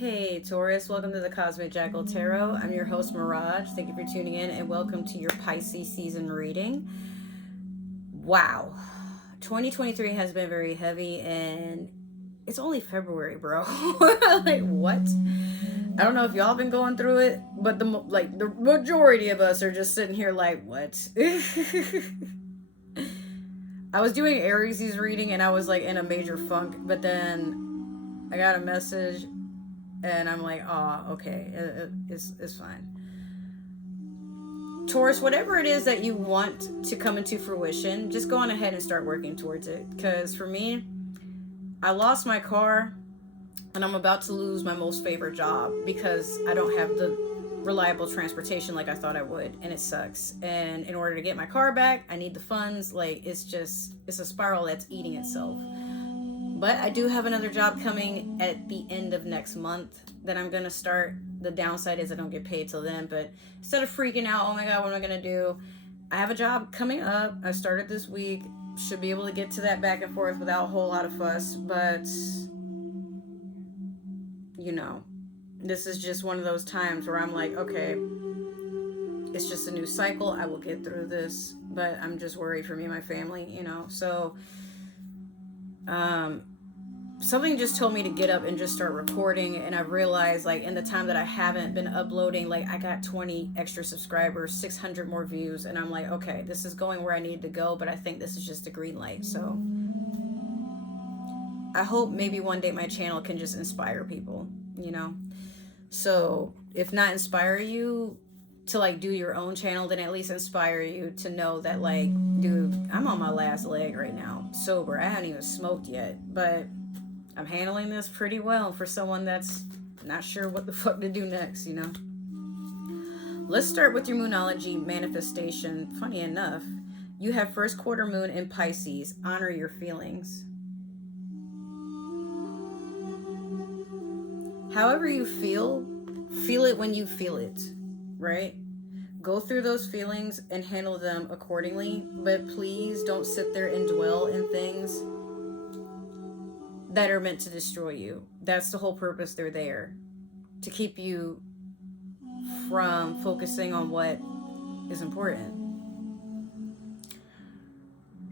Hey Taurus, welcome to the Cosmic Jackal Tarot. I'm your host Mirage. Thank you for tuning in and welcome to your Pisces season reading. Wow, 2023 has been very heavy and it's only February, bro. Like what? I don't know if y'all been going through it, but the majority of us are just sitting here like, what? I was doing Aries' reading and I was like in a major funk, but then I got a message and I'm like, oh, okay, it's fine. Taurus, whatever it is that you want to come into fruition, just go on ahead and start working towards it. Because for me, I lost my car and I'm about to lose my most favorite job because I don't have the reliable transportation like I thought I would, and it sucks. And in order to get my car back, I need the funds. Like, it's a spiral that's eating itself. But I do have another job coming at the end of next month that I'm going to start. The downside is I don't get paid till then. But instead of freaking out, oh my God, what am I going to do? I have a job coming up. I started this week. Should be able to get to that back and forth without a whole lot of fuss. But, you know, this is just one of those times where I'm like, okay, it's just a new cycle. I will get through this. But I'm just worried for me and my family, you know. So, something just told me to get up and just start recording, and I realized, like, in the time that I haven't been uploading, like, I got 20 extra subscribers, 600 more views, and I'm like, okay, this is going where I need to go, but I think this is just a green light. So I hope maybe one day my channel can just inspire people, you know. So if not inspire you to like do your own channel, then at least inspire you to know that, like, dude, I'm on my last leg right now, sober. I haven't even smoked yet, but I'm handling this pretty well for someone that's not sure what the fuck to do next, you know. Let's start with your Moonology manifestation. Funny enough, you have first quarter moon in Pisces. Honor your feelings. However you feel it when you feel it, right? Go through those feelings and handle them accordingly, but please don't sit there and dwell in things that are meant to destroy you. That's the whole purpose. They're there to keep you from focusing on what is important.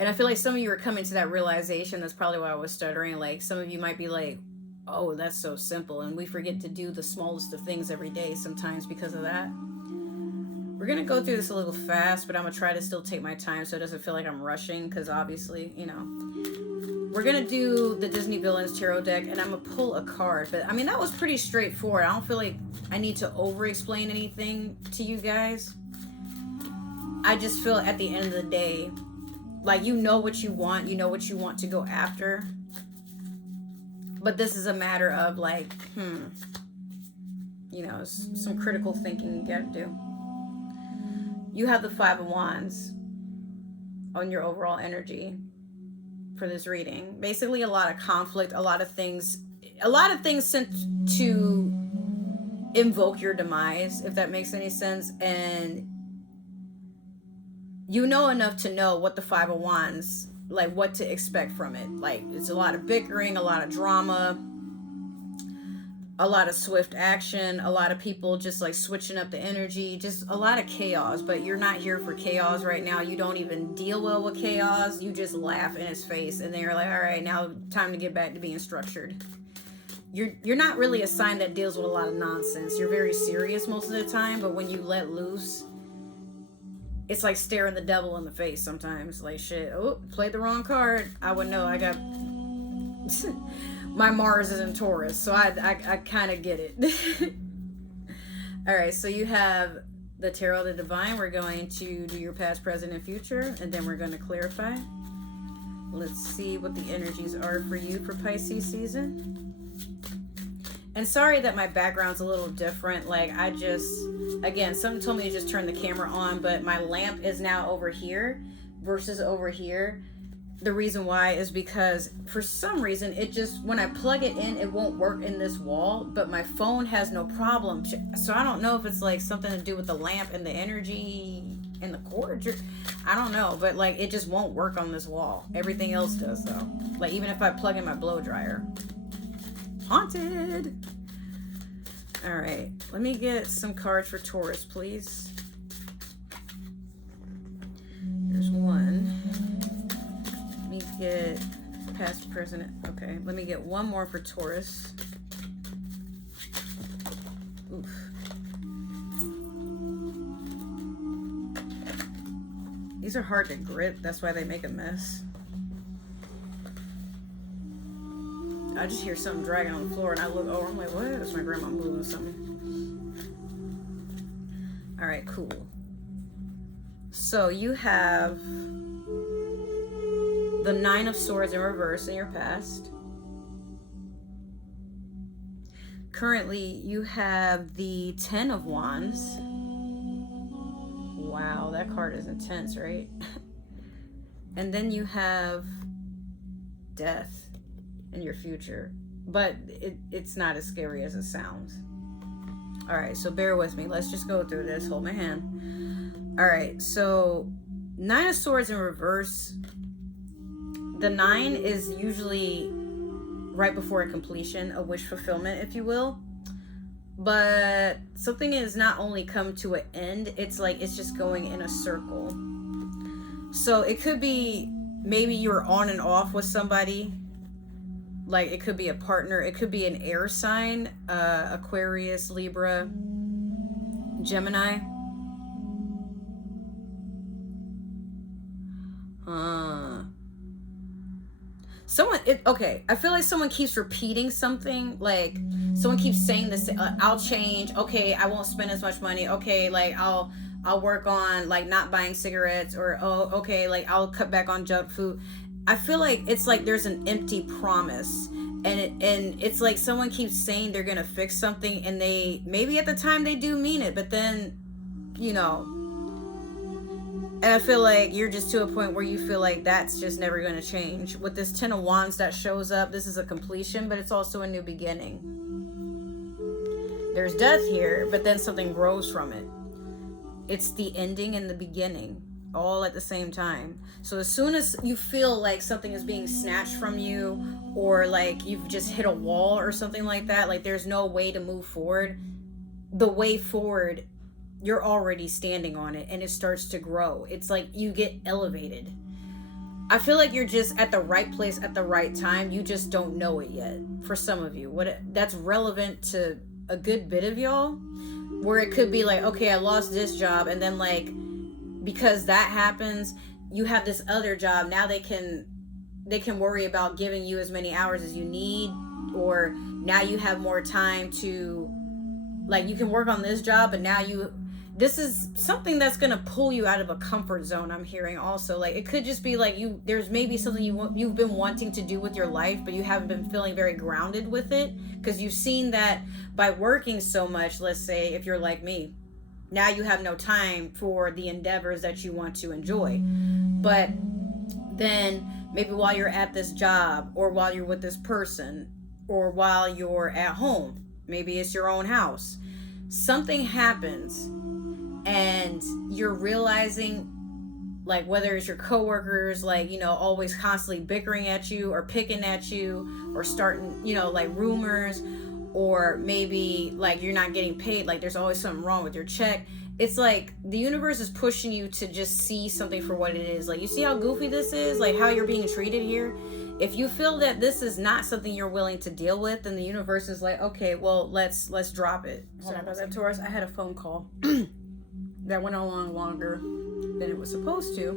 And I feel like some of you are coming to that realization. That's probably why I was stuttering. Like, some of you might be like, oh, that's so simple. And we forget to do the smallest of things every day sometimes because of that. We're going to go through this a little fast, but I'm going to try to still take my time so it doesn't feel like I'm rushing, because obviously, you know. We're going to do the Disney Villains Tarot deck, and I'm going to pull a card. But, I mean, that was pretty straightforward. I don't feel like I need to over-explain anything to you guys. I just feel at the end of the day, like, you know what you want. You know what you want to go after. But this is a matter of, like, you know, some critical thinking you got to do. You have the Five of Wands on your overall energy for this reading. Basically, a lot of conflict, a lot of things sent to invoke your demise, if that makes any sense. And you know enough to know what the Five of Wands, like, what to expect from it. Like, it's a lot of bickering, a lot of drama, a lot of swift action, a lot of people just like switching up the energy, just a lot of chaos. But you're not here for chaos right now. You don't even deal well with chaos. You just laugh in his face, and then you're like, all right, now time to get back to being structured. You're not really a sign that deals with a lot of nonsense. You're very serious most of the time, but when you let loose, it's like staring the devil in the face sometimes. Like, shit, oh, played the wrong card. I would know. I got my Mars is in Taurus, so I kind of get it. All right, so you have the Tarot of the Divine. We're going to do your past, present, and future, and then we're going to clarify. Let's see what the energies are for you for Pisces season. And sorry that my background's a little different. Like, again, someone told me to just turn the camera on, but my lamp is now over here versus over here. The reason why is because for some reason it just, when I plug it in, it won't work in this wall, but my phone has no problem. So I don't know if it's like something to do with the lamp and the energy and the cord. I don't know, but like, it just won't work on this wall. Everything else does though. Like, even if I plug in my blow dryer. Haunted. All right, let me get some cards for Taurus, please. There's one. Let me get past, present. Okay, let me get one more for Taurus. Oof. These are hard to grip. That's why they make a mess. I just hear something dragging on the floor and I look over. I'm like, what? That's my grandma moving something. All right, cool. So you have the Nine of Swords in reverse in your past. Currently, you have the Ten of Wands. Wow, that card is intense, right? And then you have Death in your future, but it's not as scary as it sounds. All right, so bear with me. Let's just go through this. Hold my hand. All right, so Nine of Swords in reverse. The 9 is usually right before a completion, a wish fulfillment, if you will. But something has not only come to an end, it's like it's just going in a circle. So it could be maybe you're on and off with somebody. Like it could be a partner, it could be an air sign, Aquarius, Libra, Gemini. Okay, I feel like someone keeps repeating something, like someone keeps saying this, I'll change, okay, I won't spend as much money, okay, like I'll work on like not buying cigarettes, or oh, okay, like I'll cut back on junk food. I feel like it's like there's an empty promise, and it's like someone keeps saying they're gonna fix something, and they maybe at the time they do mean it, but then, you know, and I feel like you're just to a point where you feel like that's just never going to change. With this Ten of Wands that shows up, this is a completion, but it's also a new beginning. There's death here, but then something grows from it. It's the ending and the beginning, all at the same time. So as soon as you feel like something is being snatched from you, or like you've just hit a wall or something like that, like there's no way to move forward, the way forward, you're already standing on it, and it starts to grow. It's like you get elevated. I feel like you're just at the right place at the right time. You just don't know it yet. For some of you, that's relevant to a good bit of y'all, where it could be like, okay, I lost this job, and then like because that happens, you have this other job. Now they can worry about giving you as many hours as you need, or now you have more time to, like, you can work on this job, but now this is something that's going to pull you out of a comfort zone. I'm hearing also, like, it could just be like there's maybe something you've been wanting to do with your life, but you haven't been feeling very grounded with it, because you've seen that by working so much, let's say if you're like me, now you have no time for the endeavors that you want to enjoy. But then maybe while you're at this job, or while you're with this person, or while you're at home, maybe it's your own house, something happens and you're realizing, like, whether it's your coworkers, like, you know, always constantly bickering at you or picking at you, or starting, you know, like rumors, or maybe like you're not getting paid, like there's always something wrong with your check. It's like the universe is pushing you to just see something for what it is. Like, you see how goofy this is, like how you're being treated here. If you feel that this is not something you're willing to deal with, then the universe is like, okay, well, let's drop it. Sorry about that, Taurus. I had a phone call that went along longer than it was supposed to,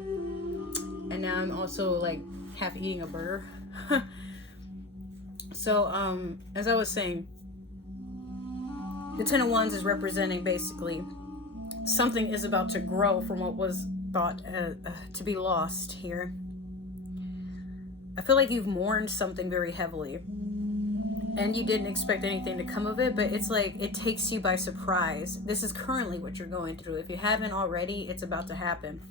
and now I'm also like half eating a burger. So as I was saying, the Ten of Wands is representing basically something is about to grow from what was thought to be lost here. I feel like you've mourned something very heavily, and you didn't expect anything to come of it, but it's like it takes you by surprise. This is currently what you're going through. If you haven't already, it's about to happen.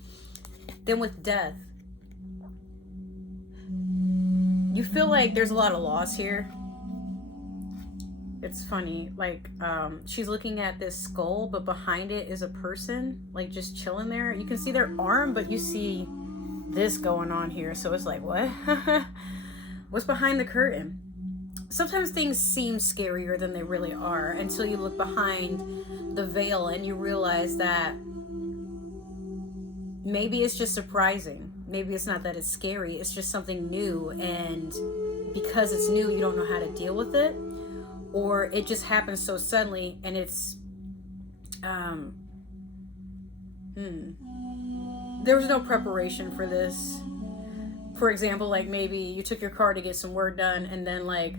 Then with death, you feel like there's a lot of loss here. It's funny, like she's looking at this skull, but behind it is a person, like just chilling there. You can see their arm, but you see this going on here. So it's like, what? What's behind the curtain? sometimes things seem scarier than they really are until you look behind the veil and you realize that maybe it's just surprising. Maybe it's not that it's scary. It's just something new. And because it's new, you don't know how to deal with it. Or it just happens so suddenly and it's, there was no preparation for this. For example, like maybe you took your car to get some work done and then like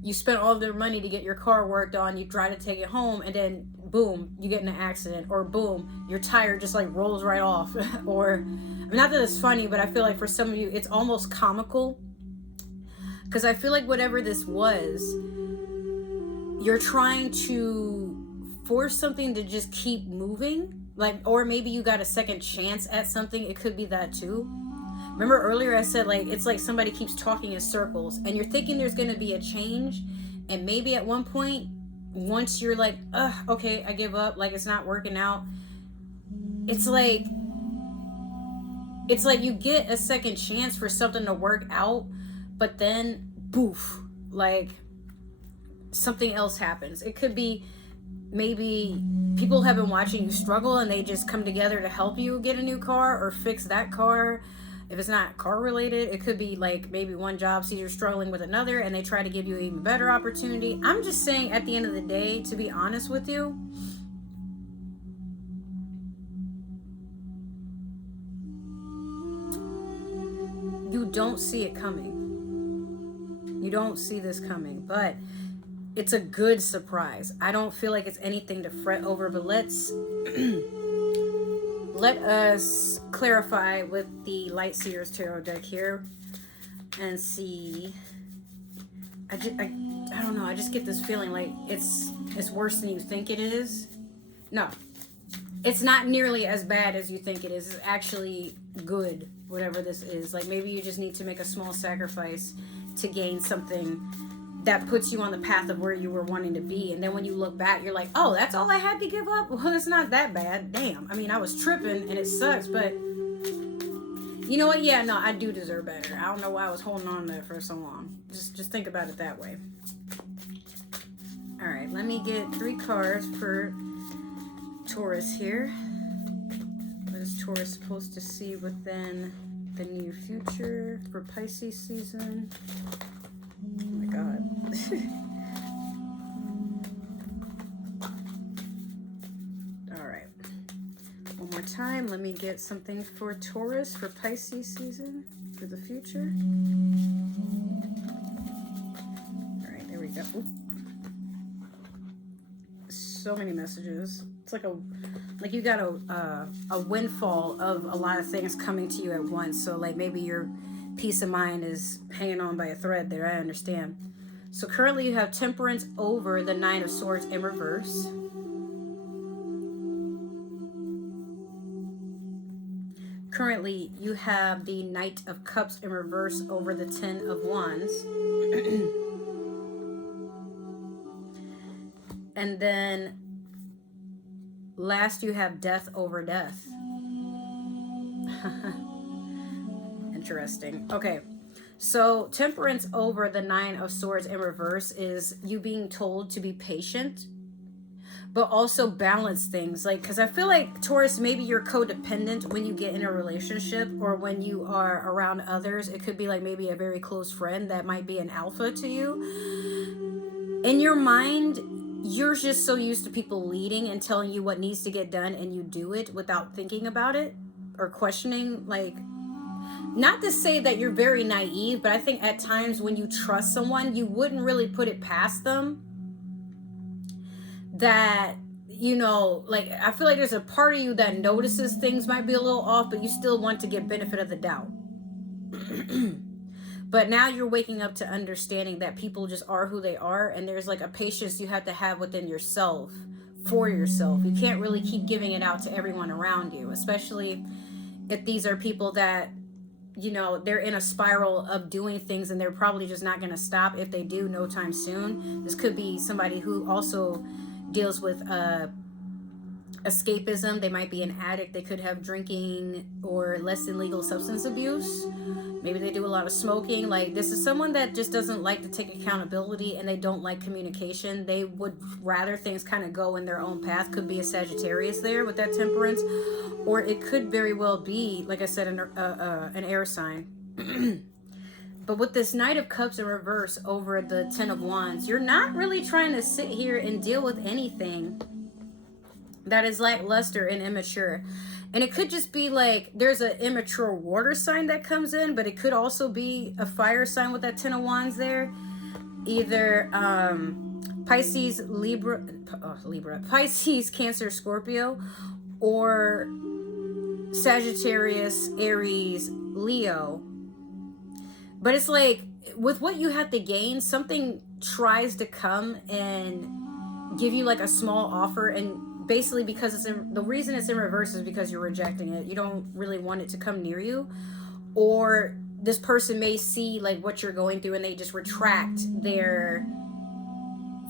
you spent all their money to get your car worked on, you try to take it home and then boom, you get in an accident, or boom, your tire just like rolls right off. Or, I mean, not that it's funny, but I feel like for some of you, it's almost comical. Because I feel like whatever this was, you're trying to force something to just keep moving. Like, or maybe you got a second chance at something. It could be that too. Remember earlier I said like, it's like somebody keeps talking in circles and you're thinking there's going to be a change. And maybe at one point, once you're like, okay, I give up, like it's not working out, it's like you get a second chance for something to work out, but then boof, like something else happens. It could be maybe people have been watching you struggle and they just come together to help you get a new car or fix that car. If it's not car related, it could be like maybe one job sees you're struggling with another and they try to give you an even better opportunity. I'm just saying at the end of the day, to be honest with you, you don't see it coming. You don't see this coming, but it's a good surprise. I don't feel like it's anything to fret over, but let's let us clarify with the Light Seers Tarot deck here and see. I don't know. I just get this feeling like it's worse than you think it is. No, it's not nearly as bad as you think it is. It's actually good, whatever this is. Like maybe you just need to make a small sacrifice to gain something that puts you on the path of where you were wanting to be. And then when you look back, you're like, oh, that's all I had to give up? Well, it's not that bad. Damn. I mean, I was tripping and it sucks, but you know what? Yeah, no, I do deserve better. I don't know why I was holding on to it for so long. Just think about it that way. All right, let me get 3 cards for Taurus here. What is Taurus supposed to see within the near future for Pisces season? Oh my God. All right. One more time. Let me get something for Taurus for Pisces season for the future. All right, there we go. Oop. So many messages. It's like you got a windfall of a lot of things coming to you at once. So like maybe your peace of mind is hanging on by a thread there. I understand. So currently you have Temperance over the 9 of Swords in reverse. Currently you have the Knight of Cups in reverse over the 10 of Wands. And then last you have Death over Death. Interesting. Okay. So Temperance over the 9 of Swords in reverse is you being told to be patient, but also balance things. Like, because I feel like Taurus, maybe you're codependent when you get in a relationship or when you are around others. It could be like maybe a very close friend that might be an alpha to you. In your mind, you're just so used to people leading and telling you what needs to get done and you do it without thinking about it or questioning. Like, not to say that you're very naive, but I think at times when you trust someone, you wouldn't really put it past them that, you know, like, I feel like there's a part of you that notices things might be a little off, but you still want to get benefit of the doubt. But now you're waking up to understanding that people just are who they are, and there's like a patience you have to have within yourself, for yourself. You can't really keep giving it out to everyone around you, especially if these are people that, you know, they're in a spiral of doing things and they're probably just not going to stop if they do no time soon. This could be somebody who also deals with escapism. They might be an addict. They could have drinking or less than legal substance abuse. Maybe they do a lot of smoking. Like, this is someone that just doesn't like to take accountability, and they don't like communication. They would rather things kind of go in their own path. Could be a Sagittarius there with that temperance, or it could very well be, like I said, an air sign. But with this Knight of Cups in reverse over the Ten of Wands, you're not really trying to sit here and deal with anything that is lackluster and immature. And it could just be like there's an immature water sign that comes in, but it could also be a fire sign with that Ten of Wands there. Either Pisces, Pisces, Cancer, Scorpio, or Sagittarius, Aries, Leo. But it's like, with what you have to gain, something tries to come and give you like a small offer, and basically because it's in, the reason it's in reverse is because you're rejecting it. You don't really want it to come near you, or this person may see like what you're going through and they just retract their,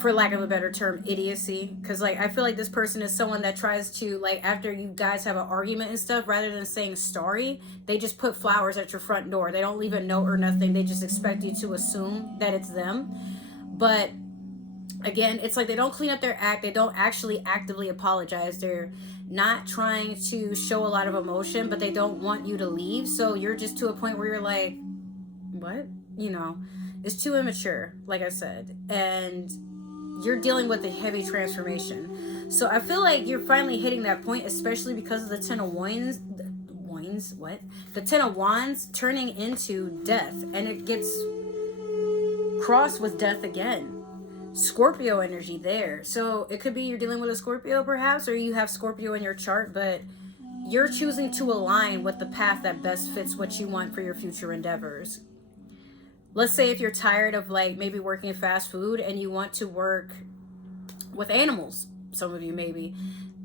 for lack of a better term, idiocy. Because like I feel like this person is someone that tries to, like, after you guys have an argument and stuff, rather than saying sorry, they just put flowers at your front door. They don't leave a note or nothing. They just expect you to assume that it's them. But again, it's like they don't clean up their act. They don't actually actively apologize. They're not trying to show a lot of emotion, but they don't want you to leave. So you're just to a point where you're like, what? You know, it's too immature, like I said. And you're dealing with a heavy transformation. So I feel like you're finally hitting that point, especially because of the Ten of Wands. The Ten of Wands turning into death. And it gets crossed with death again. Scorpio energy there. So it could be you're dealing with a Scorpio perhaps, or you have Scorpio in your chart, but you're choosing to align with the path that best fits what you want for your future endeavors. Let's say if you're tired of like maybe working in fast food and you want to work with animals, some of you maybe,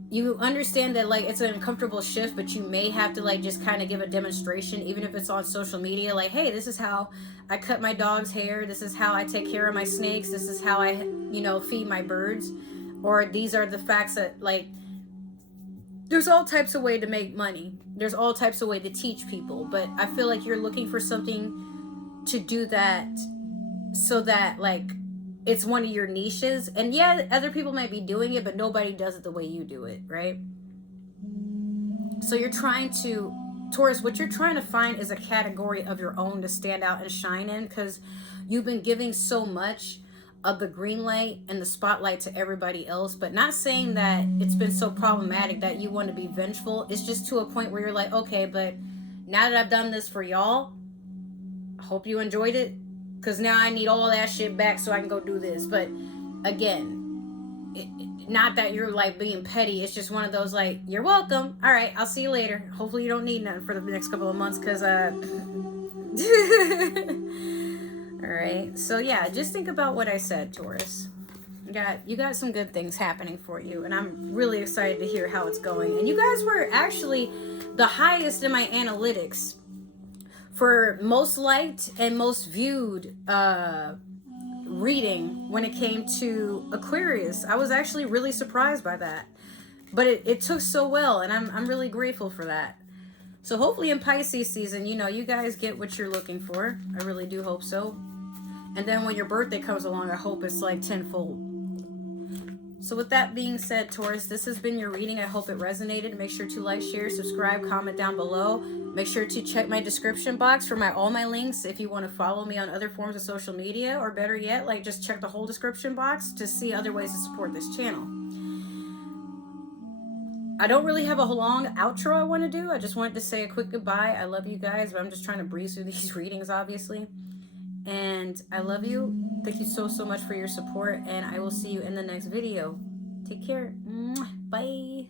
you understand that like it's an uncomfortable shift, but you may have to like just kind of give a demonstration, even if it's on social media, like, hey, this is how I cut my dog's hair, this is how I take care of my snakes, this is how I, you know, feed my birds, or these are the facts that, like, there's all types of way to make money, there's all types of way to teach people. But I feel like you're looking for something to do that so that like it's one of your niches. And yeah, other people might be doing it, but nobody does it the way you do it, right? So you're trying to, Taurus, what you're trying to find is a category of your own to stand out and shine in, because you've been giving so much of the green light and the spotlight to everybody else. But not saying that it's been so problematic that you want to be vengeful. It's just to a point where you're like, okay, but now that I've done this for y'all, I hope you enjoyed it, because now I need all that shit back so I can go do this. But again, not that you're like being petty. It's just one of those like, you're welcome. All right, I'll see you later. Hopefully you don't need nothing for the next couple of months, because all right. So yeah, just think about what I said, Taurus. You got some good things happening for you, and I'm really excited to hear how it's going. And you guys were actually the highest in my analytics for most liked and most viewed reading when it came to Aquarius. I was actually really surprised by that, but it took so well, and I'm really grateful for that. So hopefully in Pisces season, you know, you guys get what you're looking for. I really do hope so. And then when your birthday comes along, I hope it's like tenfold. So with that being said, Taurus, this has been your reading. I hope it resonated. Make sure to like, share, subscribe, comment down below. Make sure to check my description box for all my links if you want to follow me on other forms of social media, or better yet, like just check the whole description box to see other ways to support this channel. I don't really have a long outro I want to do. I just wanted to say a quick goodbye. I love you guys, but I'm just trying to breeze through these readings, obviously. And I love you. Thank you so much for your support, and I will see you in the next video. Take care. Bye.